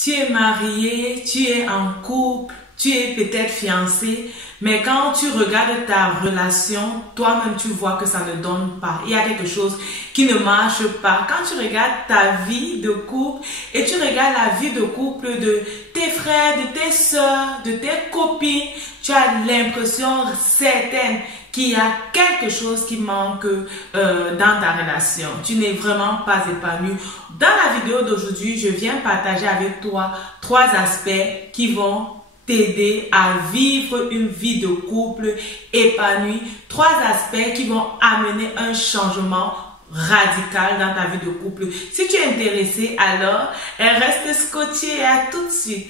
Tu es marié, tu es en couple, tu es peut-être fiancé, mais quand tu regardes ta relation, toi-même tu vois que ça ne donne pas. Il y a quelque chose qui ne marche pas. Quand tu regardes ta vie de couple et tu regardes la vie de couple de tes frères, de tes soeurs, de tes copines, tu as l'impression certaine qu'il y a quelque chose qui manque dans ta relation. Tu n'es vraiment pas épanoui. Dans la vidéo d'aujourd'hui, je viens partager avec toi 3 aspects qui vont t'aider à vivre une vie de couple épanouie. 3 aspects qui vont amener un changement radical dans ta vie de couple. Si tu es intéressé, alors reste scotché et à tout de suite.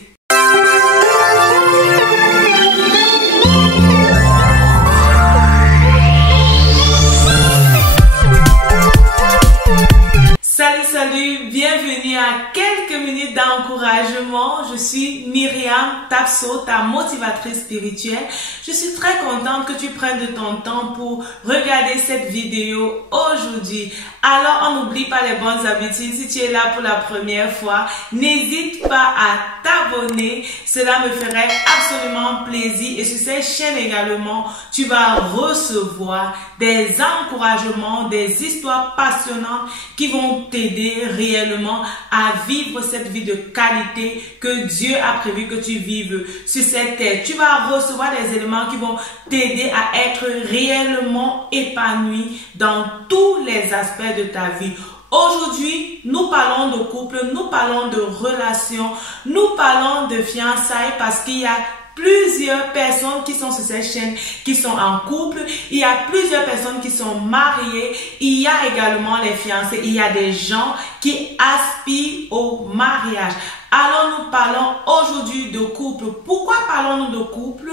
Salut, bienvenue à quelques minutes d'encouragement. Je suis Myriam Tapso, ta motivatrice spirituelle. Je suis très contente que tu prennes de ton temps pour regarder cette vidéo aujourd'hui. Alors, on n'oublie pas les bonnes habitudes. Si tu es là pour la première fois, n'hésite pas à t'abonner. Cela me ferait absolument plaisir. Et sur cette chaîne également, tu vas recevoir des encouragements, des histoires passionnantes qui vont t'aider réellement à vivre cette vie de qualité que Dieu a prévu que tu vives sur cette terre. Tu vas recevoir des éléments qui vont t'aider à être réellement épanoui dans tous les aspects de ta vie. Aujourd'hui, nous parlons de couple, nous parlons de relations, nous parlons de fiançailles parce qu'il y a plusieurs personnes qui sont sur cette chaîne, qui sont en couple. Il y a plusieurs personnes qui sont mariées. Il y a également les fiancés. Il y a des gens qui aspirent au mariage. Alors nous parlons aujourd'hui de couple. Pourquoi parlons-nous de couple?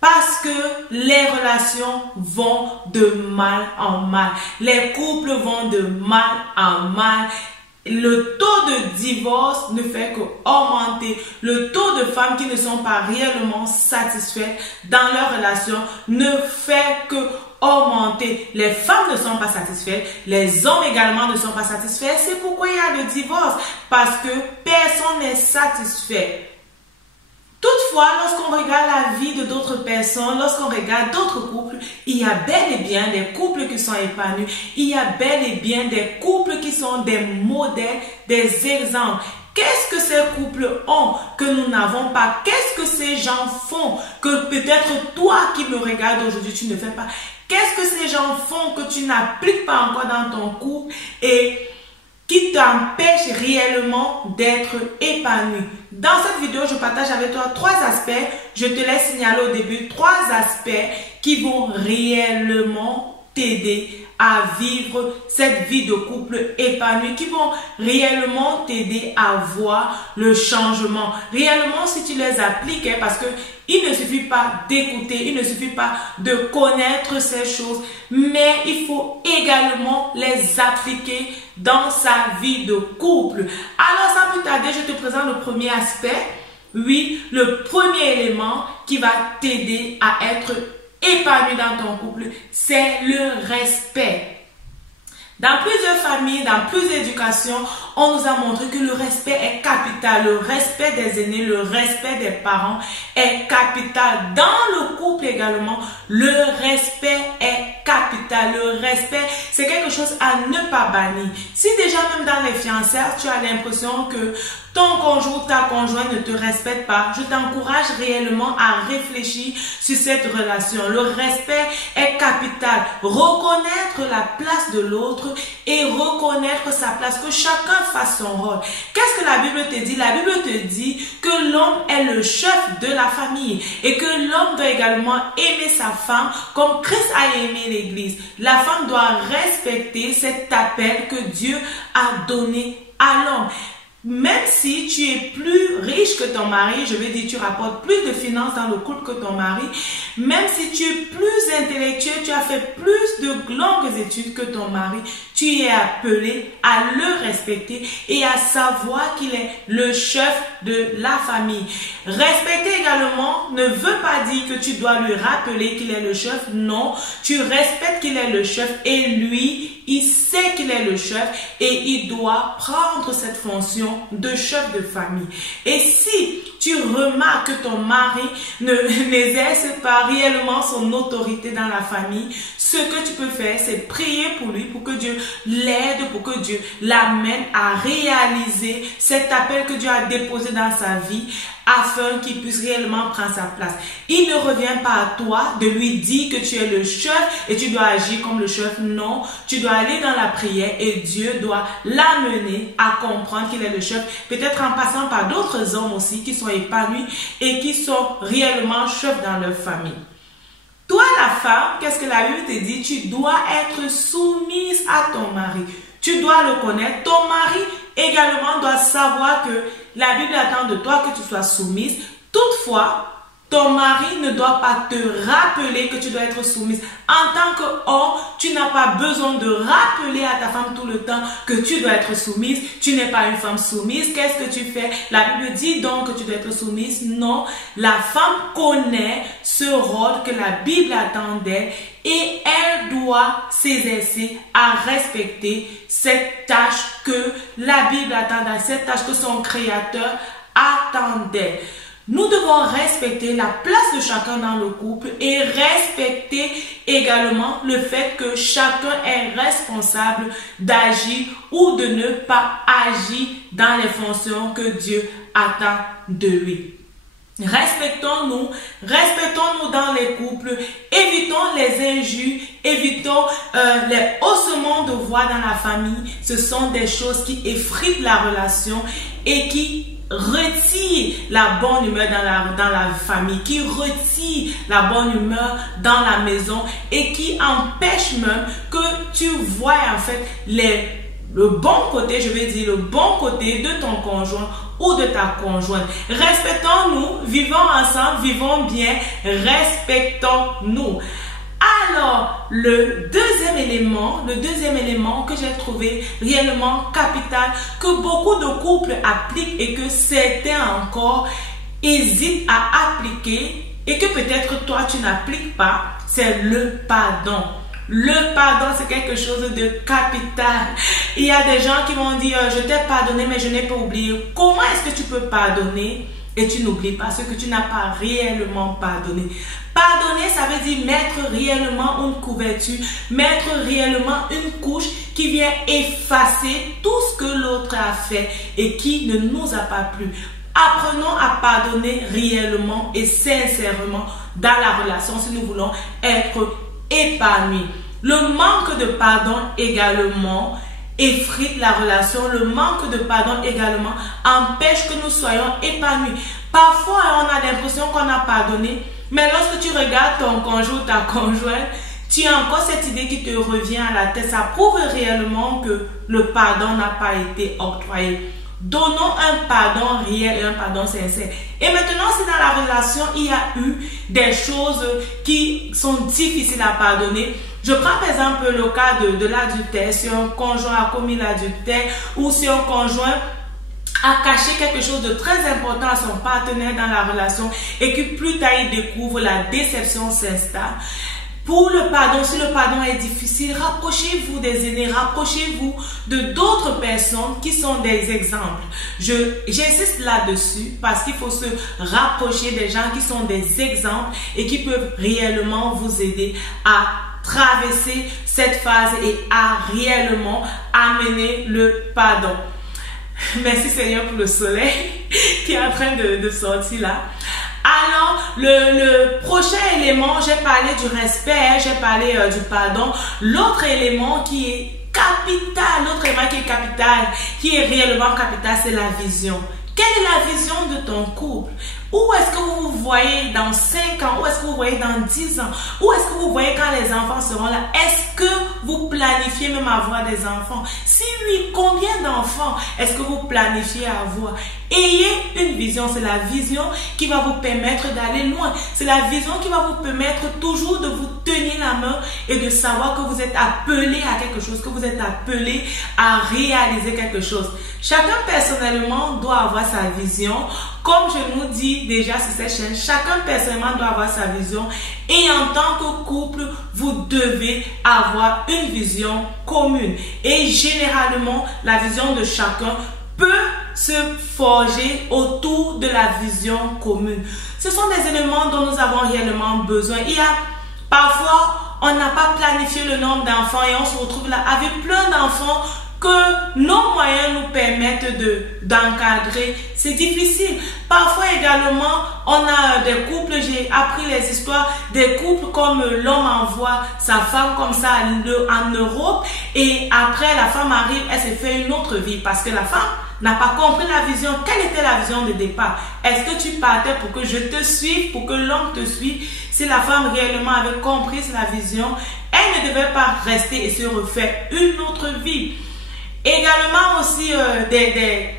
Parce que les relations vont de mal en mal. Les couples vont de mal en mal. Le taux de divorce ne fait qu'augmenter. Le taux de femmes qui ne sont pas réellement satisfaites dans leur relation ne fait qu'augmenter. Les femmes ne sont pas satisfaites. Les hommes également ne sont pas satisfaits. C'est pourquoi il y a le divorce. Parce que personne n'est satisfait. Toutefois, lorsqu'on regarde la vie de d'autres personnes, lorsqu'on regarde d'autres couples, il y a bel et bien des couples qui sont épanouis. Il y a bel et bien des couples qui sont des modèles, des exemples. Qu'est-ce que ces couples ont que nous n'avons pas? Qu'est-ce que ces gens font que peut-être toi qui me regardes aujourd'hui, tu ne fais pas? Qu'est-ce que ces gens font que tu n'appliques pas encore dans ton couple et qui t'empêche réellement d'être épanoui? Dans cette vidéo, je partage avec toi 3 aspects. Je te laisse signaler au début 3 aspects qui vont réellement t'aider à vivre cette vie de couple épanouie, qui vont réellement t'aider à voir le changement. Réellement, si tu les appliques, parce que il ne suffit pas d'écouter, il ne suffit pas de connaître ces choses, mais il faut également les appliquer dans sa vie de couple. Alors, sans plus tarder, je te présente le premier aspect. Oui, le premier élément qui va t'aider à être épanoui dans ton couple, c'est le respect. Dans plusieurs familles, dans plusieurs éducations, on nous a montré que le respect est capital. Le respect des aînés, le respect des parents est capital. Dans le couple également, le respect est capital. Le respect, c'est quelque chose à ne pas bannir. Si déjà même dans les fiançailles, tu as l'impression que ton conjoint ou ta conjointe ne te respecte pas, je t'encourage réellement à réfléchir sur cette relation. Le respect est capital. Reconnaître la place de l'autre et reconnaître sa place, que chacun fasse son rôle. Qu'est-ce que la Bible te dit? La Bible te dit que l'homme est le chef de la famille et que l'homme doit également aimer sa femme comme Christ a aimé l'Église. La femme doit respecter cet appel que Dieu a donné à l'homme. Même si tu es plus riche que ton mari, je veux dire, tu rapportes plus de finances dans le couple que ton mari, même si tu es plus intellectuel, tu as fait plus de longues études que ton mari, tu es appelé à le respecter et à savoir qu'il est le chef de la famille. Respecter également ne veut pas dire que tu dois lui rappeler qu'il est le chef. Non, tu respectes qu'il est le chef et lui, il sait qu'il est le chef et il doit prendre cette fonction de chef de famille. Et si tu remarques que ton mari n'exerce pas réellement son autorité dans la famille, ce que tu peux faire, c'est prier pour lui, pour que Dieu l'aide, pour que Dieu l'amène à réaliser cet appel que Dieu a déposé dans sa vie, afin qu'il puisse réellement prendre sa place. Il ne revient pas à toi de lui dire que tu es le chef et tu dois agir comme le chef. Non, tu dois aller dans la prière et Dieu doit l'amener à comprendre qu'il est le chef, peut-être en passant par d'autres hommes aussi qui sont épanouis et qui sont réellement chefs dans leur famille. Toi, la femme, qu'est-ce que la Bible te dit? Tu dois être soumise à ton mari. Tu dois le connaître. Ton mari également doit savoir que la Bible attend de toi que tu sois soumise. Toutefois, ton mari ne doit pas te rappeler que tu dois être soumise. En tant qu'homme, tu n'as pas besoin de rappeler à ta femme tout le temps que tu dois être soumise. Tu n'es pas une femme soumise. Qu'est-ce que tu fais? La Bible dit donc que tu dois être soumise. Non, la femme connaît ce rôle que la Bible attend d'elle et elle doit s'exercer à respecter cette tâche que la Bible attend d'elle, cette tâche que son Créateur attend d'elle. Nous devons respecter la place de chacun dans le couple et respecter également le fait que chacun est responsable d'agir ou de ne pas agir dans les fonctions que Dieu attend de lui. Respectons-nous dans les couples, évitons les injures, évitons les haussements de voix dans la famille. Ce sont des choses qui effritent la relation et qui retire la bonne humeur dans la famille, qui retire la bonne humeur dans la maison et qui empêche même que tu vois en fait le bon côté, je vais dire le bon côté de ton conjoint ou de ta conjointe. Respectons-nous, vivons ensemble, vivons bien, respectons-nous. Alors, le deuxième élément que j'ai trouvé réellement capital, que beaucoup de couples appliquent et que certains encore hésitent à appliquer et que peut-être toi tu n'appliques pas, c'est le pardon. Le pardon, c'est quelque chose de capital. Il y a des gens qui vont dire, je t'ai pardonné, mais je n'ai pas oublié. Comment est-ce que tu peux pardonner et tu n'oublies pas ce que tu n'as pas réellement pardonné? Pardonner, ça veut dire mettre réellement une couverture, mettre réellement une couche qui vient effacer tout ce que l'autre a fait et qui ne nous a pas plu. Apprenons à pardonner réellement et sincèrement dans la relation si nous voulons être épanouis. Le manque de pardon également effrite la relation. Le manque de pardon également empêche que nous soyons épanouis. Parfois, on a l'impression qu'on a pardonné, mais lorsque tu regardes ton conjoint ou ta conjointe, tu as encore cette idée qui te revient à la tête. Ça prouve réellement que le pardon n'a pas été octroyé. Donnons un pardon réel et un pardon sincère. Et maintenant, si dans la relation, il y a eu des choses qui sont difficiles à pardonner, je prends par exemple le cas de l'adultère. Si un conjoint a commis l'adultère ou si un conjoint a caché quelque chose de très important à son partenaire dans la relation et que plus tard il découvre, la déception s'installe. Pour le pardon, si le pardon est difficile, rapprochez-vous des aînés, rapprochez-vous de d'autres personnes qui sont des exemples. J'insiste là-dessus parce qu'il faut se rapprocher des gens qui sont des exemples et qui peuvent réellement vous aider à traverser cette phase et à réellement amener le pardon. Merci Seigneur pour le soleil qui est en train de sortir là. Alors, le prochain élément, j'ai parlé du respect, j'ai parlé du pardon. L'autre élément qui est capital, qui est réellement capital, c'est la vision. Quelle est la vision de ton couple? Où est-ce que vous vous voyez dans 5 ans? Où est-ce que vous voyez dans 10 ans? Où est-ce que vous voyez quand les enfants seront là? Est-ce que vous planifiez même avoir des enfants? Si oui, combien d'enfants est-ce que vous planifiez avoir? Ayez une vision. C'est la vision qui va vous permettre d'aller loin. C'est la vision qui va vous permettre toujours de vous tenir la main et de savoir que vous êtes appelé à quelque chose, que vous êtes appelé à réaliser quelque chose. Chacun personnellement doit avoir avoir sa vision. Comme je nous dis déjà sur cette chaîne, chacun personnellement doit avoir sa vision. Et en tant que couple, vous devez avoir une vision commune. Et généralement, la vision de chacun peut se forger autour de la vision commune. Ce sont des éléments dont nous avons réellement besoin. Il y a parfois, on n'a pas planifié le nombre d'enfants et on se retrouve là avec plein d'enfants que nos moyens nous permettent d'encadrer. C'est difficile. Parfois également, on a des couples, j'ai appris les histoires, des couples comme l'homme envoie sa femme comme ça en Europe et après la femme arrive, elle se fait une autre vie parce que la femme n'a pas compris la vision. Quelle était la vision de départ? Est-ce que tu partais pour que je te suive, pour que l'homme te suive? Si la femme réellement avait compris la vision, elle ne devait pas rester et se refaire une autre vie. Également aussi des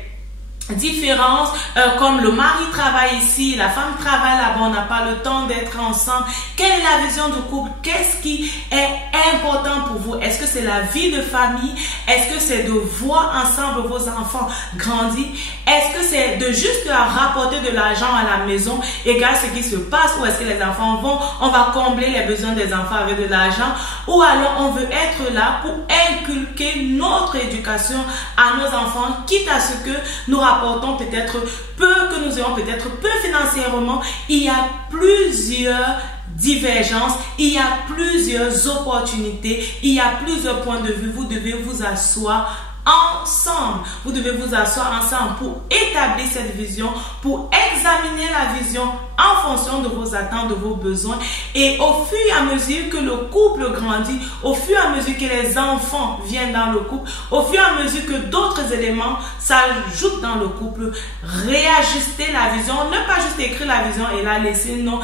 différences comme le mari travaille ici, la femme travaille là-bas, on n'a pas le temps d'être ensemble. Quelle est la vision du couple? Qu'est-ce qui est important pour vous? Est-ce que c'est la vie de famille? Est-ce que c'est de voir ensemble vos enfants grandir? Est-ce que c'est de juste rapporter de l'argent à la maison, égal ce qui se passe? Ou est-ce que les enfants vont, on va combler les besoins des enfants avec de l'argent? Ou alors on veut être là pour inculquer notre éducation à nos enfants, quitte à ce que nous rapportons peut-être peu, que nous ayons peut-être peu financièrement. Il y a plusieurs divergences, il y a plusieurs opportunités, il y a plusieurs points de vue. Vous devez vous asseoir ensemble. Vous devez vous asseoir ensemble pour établir cette vision, pour examiner la vision en fonction de vos attentes, de vos besoins. Et au fur et à mesure que le couple grandit, au fur et à mesure que les enfants viennent dans le couple, au fur et à mesure que d'autres éléments s'ajoutent dans le couple, réajuster la vision, ne pas juste écrire la vision et la laisser, non.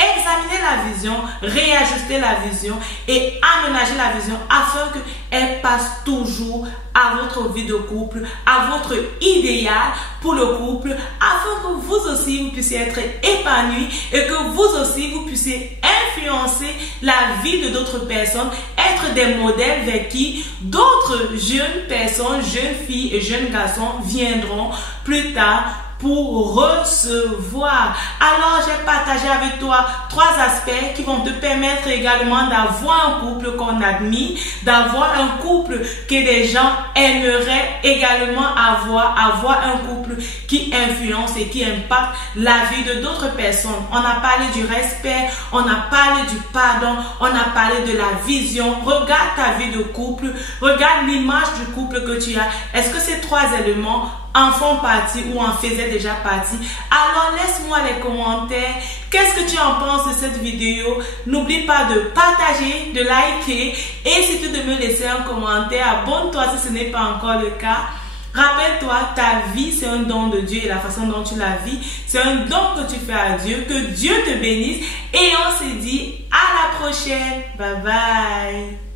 Examiner la vision, réajuster la vision et aménager la vision afin qu'elle passe toujours à votre vie de couple, à votre idéal pour le couple, afin que vous aussi vous puissiez être épanouis et que vous aussi vous puissiez influencer la vie de d'autres personnes, être des modèles vers qui d'autres jeunes personnes, jeunes filles et jeunes garçons viendront plus tard pour recevoir. Alors, j'ai partagé avec toi 3 aspects qui vont te permettre également d'avoir un couple qu'on admire, d'avoir un couple que les gens aimeraient également avoir un couple qui influence et qui impacte la vie de d'autres personnes. On a parlé du respect, on a parlé du pardon, on a parlé de la vision. Regarde ta vie de couple, regarde l'image du couple que tu as. Est-ce que ces 3 éléments en font partie ou en faisaient déjà partie? Alors laisse-moi les commentaires. Qu'est-ce que tu en penses de cette vidéo? N'oublie pas de partager, de liker et surtout de me laisser un commentaire. Abonne-toi si ce n'est pas encore le cas. Rappelle-toi, ta vie c'est un don de Dieu et la façon dont tu la vis, c'est un don que tu fais à Dieu. Que Dieu te bénisse et on se dit à la prochaine. Bye bye.